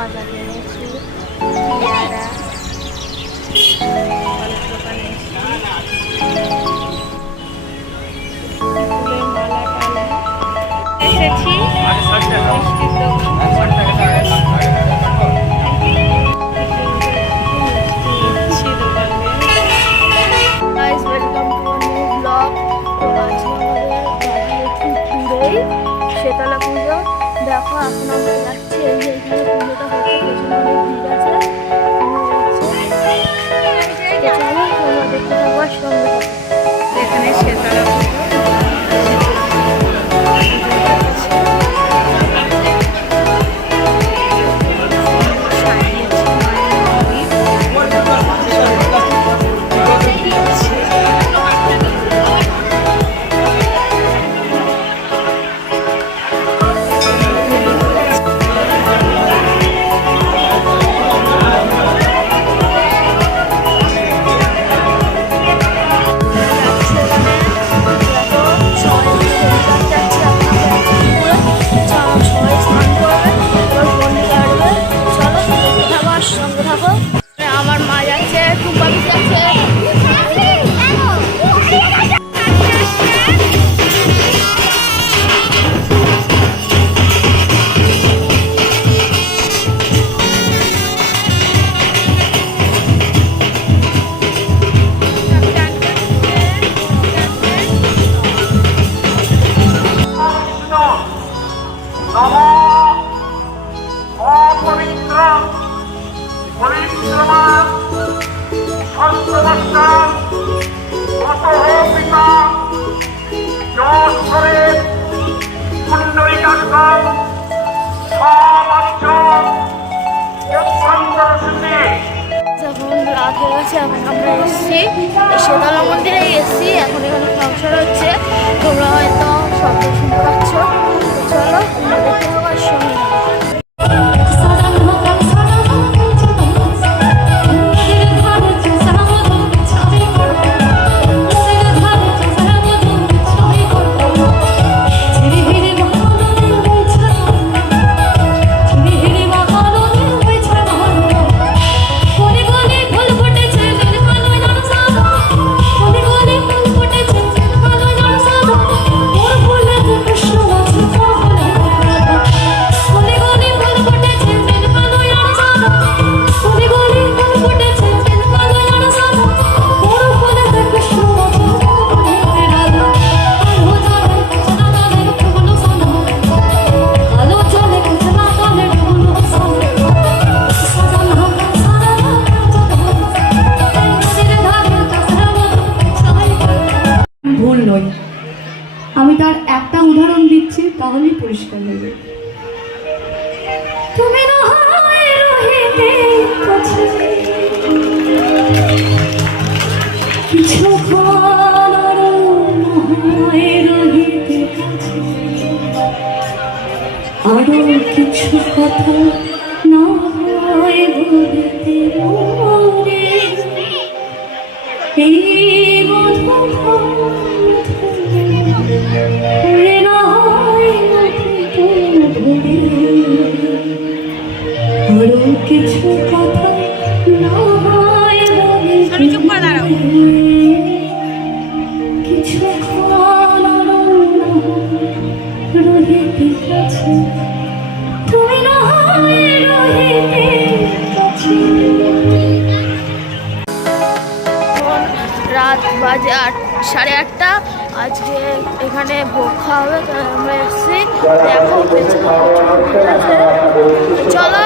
বাজার এনেছি পেয়ারা ফলের দোকানে ফুলের মালা টালা এসেছি মিষ্টির দোকান guys welcome to new blog. তো আজকে আমাদের বাড়ি একটু দূরেই শেতলা পুজো। দেখো এখন আমরা যাচ্ছি এই যে এখানে পুজোটা হচ্ছে, পেছনে অনেক ভিড় আছে। চলো তোমরা দেখতে থাকো আর সঙ্গে থাকো। এখানে শেতলা পুজো রাত হয়ে গেছে। এখন আমরা এসেছি শেতলা মন্দিরে এসেছি। এখন এখানে ফাংশন হচ্ছে, তোমরা হয়তো শব্দ শুনতে পাচ্ছ। চলো আমরা দেখতে পাবার সঙ্গে আমি তার একটা উদাহরণ দিচ্ছি, তাহলেই পরিষ্কার হবে। তুমি না হয় রহিতে কাছে কিছুক্ষণ হয় রহিতে কাছে, আরো কিছু কথা না হয় বলতে মনে, এই কিছু কথা না হয় কিছু রহিতে কাছে, তুমি না হয় রহিতে কাছে। রাত বাজে 8:30। আজকে এখানে ভোগ খাওয়া হবে, তাই আমরা এসেছি। দেখো চলো